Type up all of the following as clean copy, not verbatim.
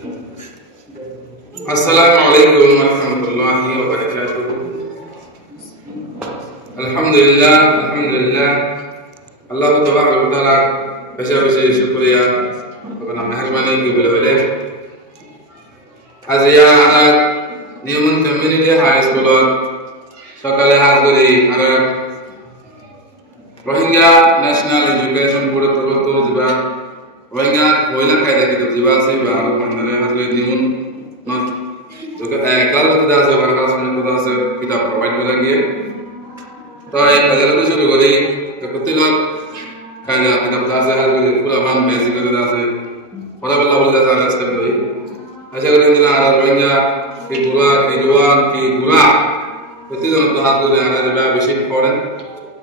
Assalamualaikum warahmatullahi wabarakatuh. Alhamdulillah, alhamdulillah. Allah tabaraka wa taala beshi shukriya apna meherbani ki bole aziya ana nimun community high school সকালে হাত করি আর Rohingya national education board তরফ যা রোহিঙ্গা পয়লা কায়দা কিতাব যা আছে বা মানে হাত করি নিমুন নট যোগে কাল কিতাব আছে বা কাল সামনে কিতাব আছে কিতাব প্রোভাইড করা গিয়ে তো এই কাজটা শুরু করি প্রতিদিন কায়দা কিতাব আছে হাত করি পুরো মান বেসিক কিতাব আছে পড়াবেলা বলে আছে আন্ডারস্ট্যান্ড করি আশা করি দিলা আর রোহিঙ্গা কি বুড়া কি জওয়ান কি বুড়া প্রতিদিন তো হাত করে আনা বেশি ইম্পর্টেন্ট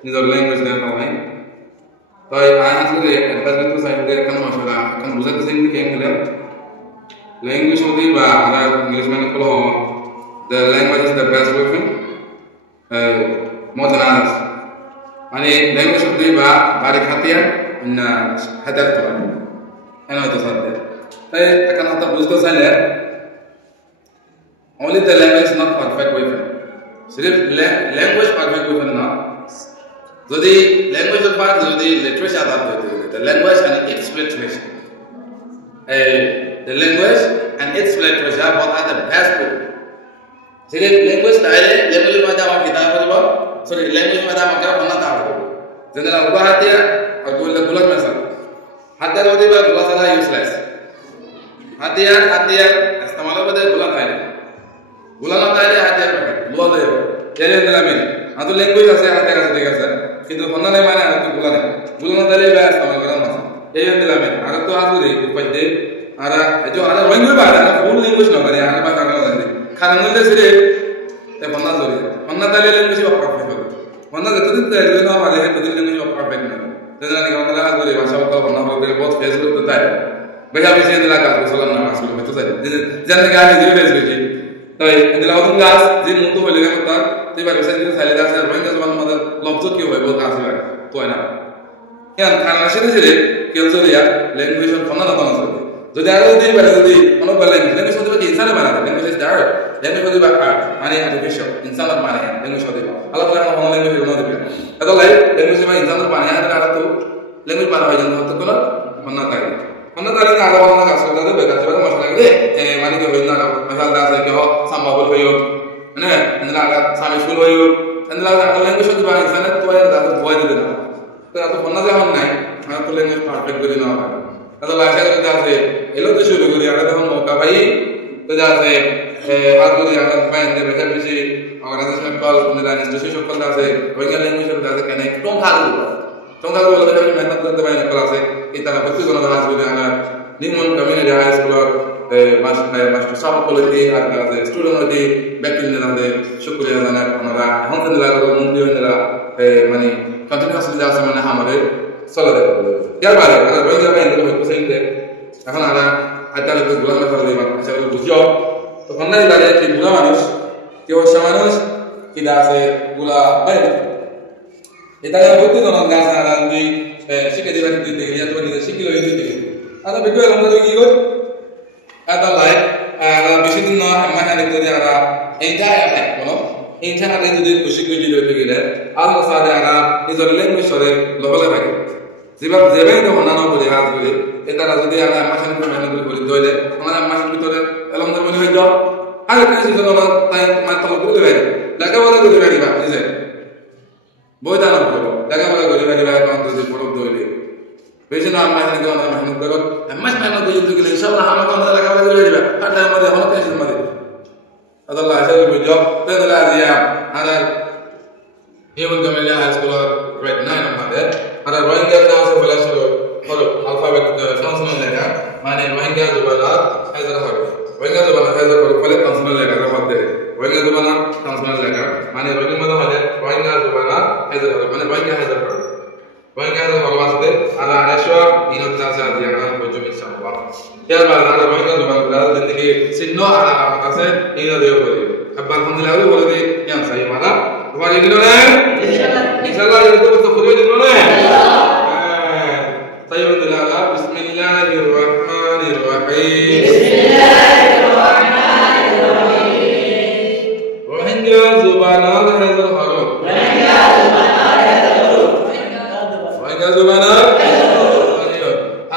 নিজের ল্যাঙ্গুয়েজ দেখা হয় তাই আজকে অ্যাডভান্সমেন্ট সাইডে এখন মশলা এখন বুঝাতে চাই কি কেমন ল্যাঙ্গুয়েজ হতে বা আমরা ইংলিশ মানে call the language is the best weapon more than others মানে ল্যাঙ্গুয়েজ হতে বা বাড়ি খাতিয়া না হাজার তো এনে হয়তো সাথে তাই এখন হাতে বুঝতে চাইলে only the language is not perfect weapon सिर्फ लैंग्वेज परफेक्ट वेपन ना যদি ল্যাঙ্গুয়েজের পার যদি লিটারেচার আদান হইতে the language and its literature the language and its literature both are the best book सिर्फ लैंग्वेज তাইলে ল্যাঙ্গুয়েজের মধ্যে আমার কিতাব পড়ব সরি ল্যাঙ্গুয়েজ মধ্যে আমাকে বাংলা তাও জেনারেল উপাহাতিয়া আর বললে বুলাত মেসা হাতে যদি বা বুলাত সারা ইউজলেস হাতিয়ার ইস্তেমাল করে বুলাত হয় বুলানো তাইলে হাতিয়ার বুলা দেব এর দিলামিন আতো ল্যাঙ্গুয়েজ আছে হাতে কাছে ঠিক আছে কিন্তু বন্ধ নাই মানে আর তো বুলানো তাইলে বা ইস্তেমাল করা না এই দিলামিন আর তো আজুরি পদ্দে আর जो আর রোহিঙ্গা বাড়া ফুল ল্যাঙ্গুয়েজ না করে আর বা কাগজ আছে খানা নলে সিরে তে বন্ধ জরি বন্ধ তাইলে ল্যাঙ্গুয়েজ পারফেক্ট হবে বন্ধ যতদিন তাইলে না পারে ততদিন ল্যাঙ্গুয়েজ পারফেক্ট না যেন কি বন্ধ আজুরি ভাষা কথা বন্ধ হবে বহুত ফেসবুক তো তাই বেশা বেশি দিলা কাজ সালাম না আসলে হয়তো তাই যেন কি আগে দিবে বেশি তাই এদিলা ওদিন গাছ যে মুতো হইলে কথা তুই বা বেশি দিন সাইলে গাছ আর রোহিঙ্গা জবান মধ্যে লব্জ কি হয় বহুত আছে তো হয় না ইয়ান খানা সেটা ছেড়ে কেউ জরিয়া ল্যাঙ্গুয়েজ ফোনা না বানা যাবে যদি আরো দিই পারে যদি কোনো ল্যাঙ্গুয়েজ হতে পারে ইনসানে বানাবে ল্যাঙ্গুয়েজ ইজ ডাইরেক্ট ল্যাঙ্গুয়েজ হতে পারে আর্ট মানে আর্টিফিশিয়াল ইনসান মানে ল্যাঙ্গুয়েজ হতে পারে আল্লাহ তাআলা কোনো ল্যাঙ্গুয়েজ না দেবে এত লাই ল্যাঙ্গুয়েজ মানে ইনসান মানে আর তো ল্যাঙ্গুয়েজ বানা হয় জানো তো কোনো ফোনা থাকে ফোনা তারে না আলাদা বানা কাজ করতে হবে কাজ করতে মশলা লাগে মানে কি হইনা মশলা দাস কি হয় সম্ভব হইও মানে ইনলা সামি শুল হইও ইনলা ল্যাঙ্গুয়েজ হতে পারে ইনসান তো এর দাস ভয় দিবে না তো এত ফোনা যখন নাই আর তো ল্যাঙ্গুয়েজ পারফেক্ট করে না হয় तो लाशा करता है एलो तो शुरू करी आगे तो हम मौका भाई तो जाते हाथ को दिया कर पाएं दे बैठे पीछे ऑर्गेनाइजेशन कॉल निदान इंस्टीट्यूशन कॉल दासे वही लैंग्वेज में दासे कहने टोंग खा लो तो मेहनत करते भाई निकला से इतना बच्चे दोनों का हाथ को दिया कर निमन कम्युनिटी हाई स्कूल मास्टर साहब क्वालिटी आर का स्टूडेंट होती बैक इन दिना दे शुक्रिया जाना हमारा हम से दिला को मुंडी होने माने कंटिन्यूअसली जासे माने हमारे চলে দেব ইয়ার বাইরে আর রোহিঙ্গা বাইরে তো হইতো সেইতে এখন আমরা আইতালে তো গুলা মেসা দিই মানে সেগুলো বুঝিও তখন না লাগে কি গুলা মানুষ কেউ মানুষ কি দাসে গুলা বাইরে এটা হইতো না গাছ না দুই শিখে দিবা দিতে গিয়ে তো দিতে শিখিলো এই দিতে আর বেটো আমরা কি কই আদা লাইক আর বেশি দিন না মানে দেখতে আমরা এইটা আছে বলো এইটা আগে যদি খুশি খুশি হইতে গেলে আল্লাহ সাদে আমরা নিজের ল্যাঙ্গুয়েজ সরে লবলে থাকে যেভাবে যেভাবে তো অন্যান্য বলে কাজ করে এটারা যদি আমরা মাসের ভিতরে মেহনত করে ধরে আমাদের মাসের ভিতরে এলমদের মনে হয়ে যাও আর কিছু জন তাই তোমার তল করে দেবে লেখাপড়া করে দেবে বা নিজে বই দান করবো লেখাপড়া করে দেবে এখন যদি পড়ব ধরে বেশি না আমরা এখানে আমরা মেহনত করব মাস মেহনত করে গেলে ইনশাআল্লাহ আমাকে আমাদের লেখাপড়া করে দেবে আর আমাদের হলো টেনশন মারি আল্লাহ আশা করি জব তাহলে আজিয়া আর even Camellia High School grade 9 আমাদের আর রোহিঙ্গা নাম से বলা ছিল হলো অ্যালফাবেট কনসোনেন্ট লেটার মানে রোহিঙ্গা জবানা হাজার হবে রোহিঙ্গা জবানা হাজার হবে ফলে কনসোনেন্ট লেটার মধ্যে রোহিঙ্গা জবানা কনসোনেন্ট লেটার মানে রোহিঙ্গা মানে রোহিঙ্গা জবানা হাজার হবে মানে রোহিঙ্গা হাজার হবে রোহিঙ্গা হাজার হবে আসতে আর আরেশোয়া ইনতে আছে আদি আমরা বলছো ইনশাআল্লাহ এর বাদ আর রোহিঙ্গা জবানা দাদা জিন্দগি সিন্ন আর আমার কাছে ইনো দিও বলি আব্বাল আলহামদুলিল্লাহ বলে দি ইয়ান সাহি মানা তোমার দিলো না ইনশাআল্লাহ এটা তো ফুরিয়ে দিলো না তাইয়ুদুল্লাহ বিসমিল্লাহির রহমানির রহিম Bismillahirrahmanirrahim. Bismillahirrahmanirrahim. Wahingga zubanar hadzal huruf. Wahingga zubanar hadzal huruf.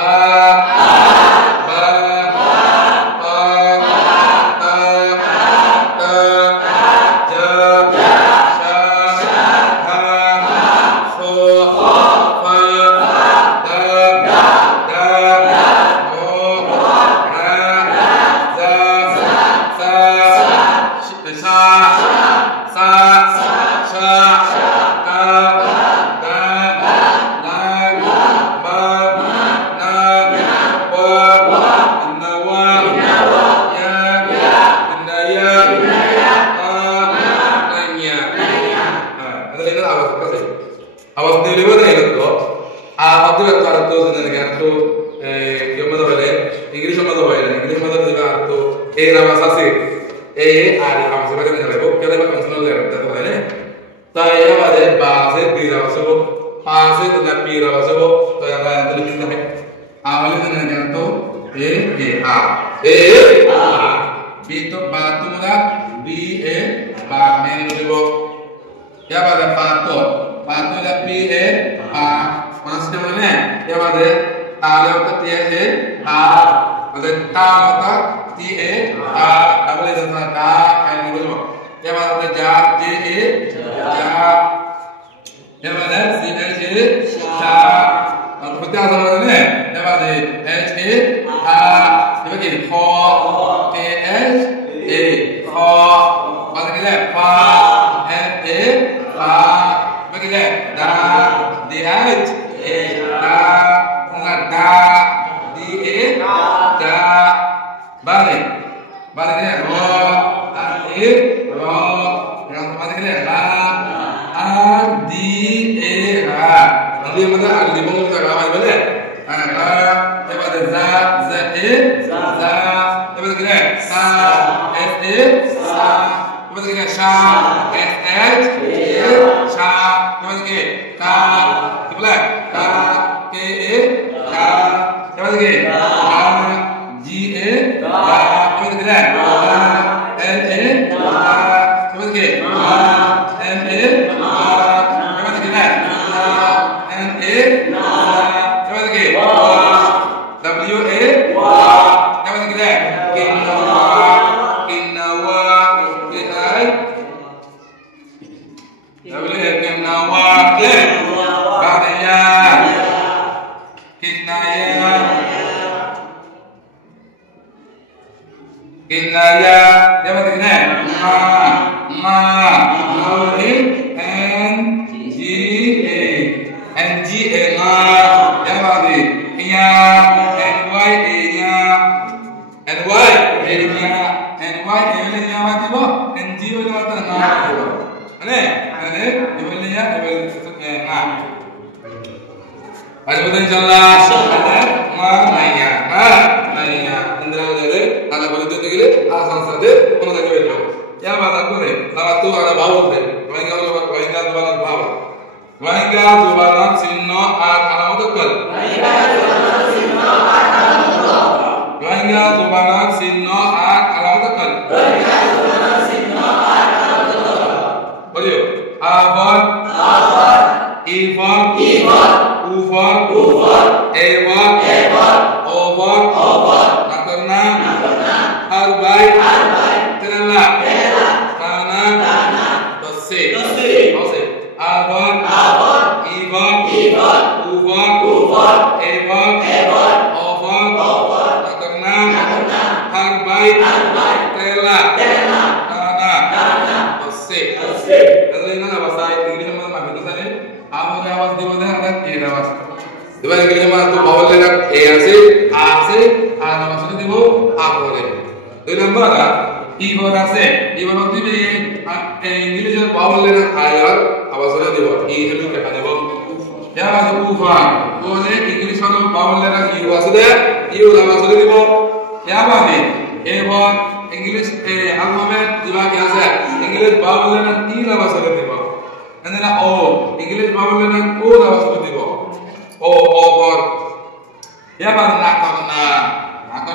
Wahingga zubanar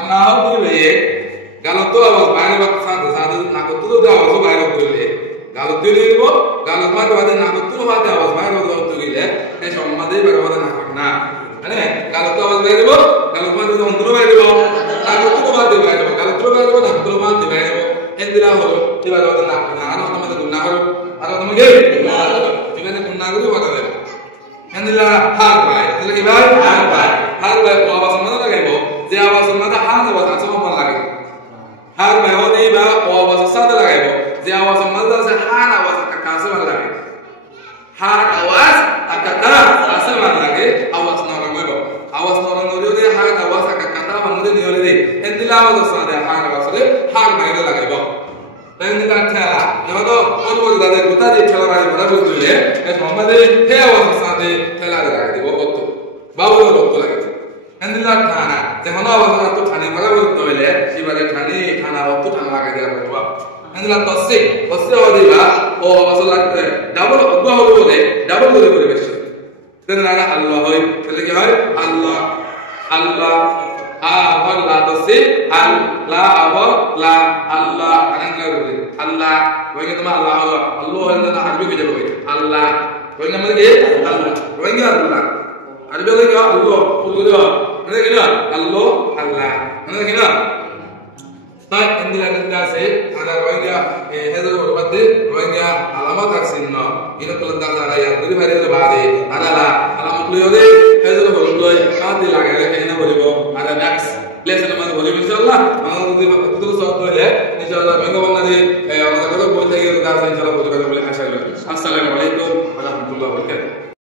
naho dile galot to awas bayre waqt saad nagot to do awas bayre dile galot dile nibo galot ma wade nagot to wade awas bayre waqt dile e sommade bayre wade na মানে galot awas bayre nibo galot ma do ondro bayre nibo nagot to wade bayre nibo galot to bayre nibo nagot to wade bayre nibo endila holo tibaga wade na ano tamade gunna holo aro tamage tibane gunna guri wade endila har bay endila ki bay har bay ko awas ma lagaibo je awas ma da har awas asma ma lagaibo har bay ho nei ba ko awas sad lagaibo je awas ma da se har awas ka kase ma lagaibo har awas akata asma lage awas na lagaibo awas na lagaibo de har awas ka kata hamde niole de endila awas sa de har bay lagaibo endila thala nodo odo dade guta de thala bari bada bozule e mohammade he awas sa de thala lagaibo otto bawo lotto lagaibo endila thana jehono awas to thane maga bozto bele sibare thana otto thana lagai dia baba endila tosse odiba o awas lagte double odwa holo bole double bole besh endila allah hoy tele ki hoy allah Allah tosse Allah la Allah anangla bole Allah wenge tama Allah endila arbi ko jabo Allah wenge mage Allah wenge Allah arbi ko Allah pulgo mana kena Allah mana kena tak endila se ada rohingya hedo badde rohingya alamat aksinno ina kulan dara ya duri bari do bade adala alamat liyode